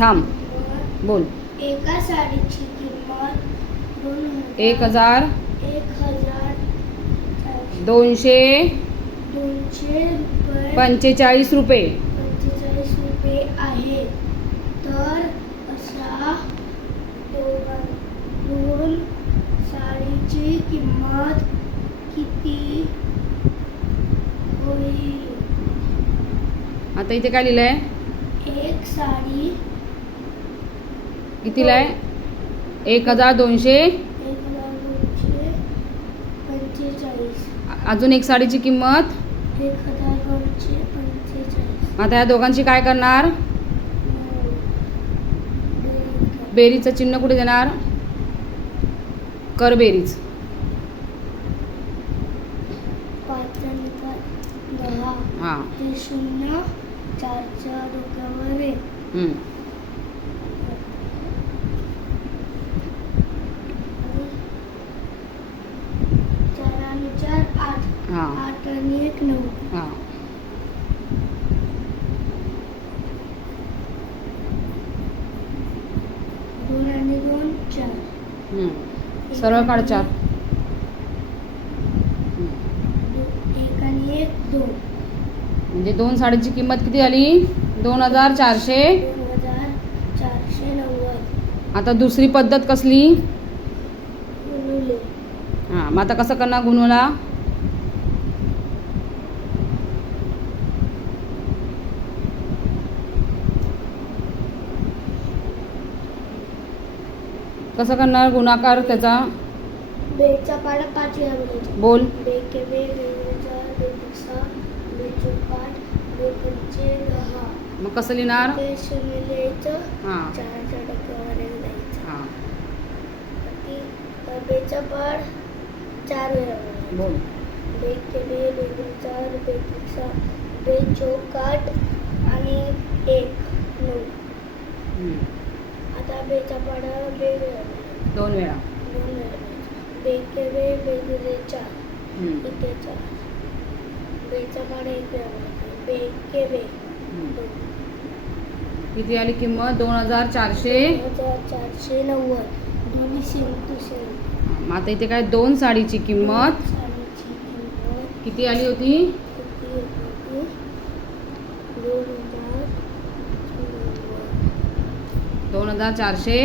थांब बोल. एका साडीची किंमत 1000 2,245 रुपये आहे. तर अशा दोन साडीची किंमत किती होईल? आता इथे काय लिहिलंय? एक साडी कितीला आहे? 1245. 1245. अजून एक साडीची किंमत 1245. आता या दोघांची काय करणार? बेरीजचं चिन्ह कुठे देणार? कर बेरीज. 5 आणि 5 10. हां. हे 0 4च्या डोक्यावर आहे. 4 आणि 4 8. हां. 8 आणि 1 9. हां. 2 आणि 2 4. सरळ काढ 4. 1 आणि 1 2. म्हणजे दोन साडीची किंमत किती झाली? 2400. 2490. आता दुसरी पद्धत कसली? गुणुले. हां, मग आता कसं करणार गुणवला? कसं करणार गुणाकार त्याचा? बेचा पाडा 5 वेळा बोलायचा. बोल. बेके बे, बेचा, बेपेक्षा, बेचोपाट, बेपंचे 10. मग कसं लिहिणार? ते 0 लिहायचं. हां. 4च्या डोक्यावर द्यायचं. हां. बेचा पाड 4 वेळा बोलायचं. बोल. बेके बे, बेचा, बेपेक्षा, बेचोकाट आणि 1 9. आता बेचा पाडा 2 वेळा बोलायचं. 2 वेळा. 2 वेळा. बेके बे, बेगुले 4. इथे 4. बेचा पाडा 1 वेळा बोलायचं. बेके बे 2. किती आली किंमत? 2400. 2490. दोन्ही सेम टू सेम. मग आता इथे काय? दोन साडीची किंमत साडीची किंमत किती आली होती? किती होती? 2490. 2400.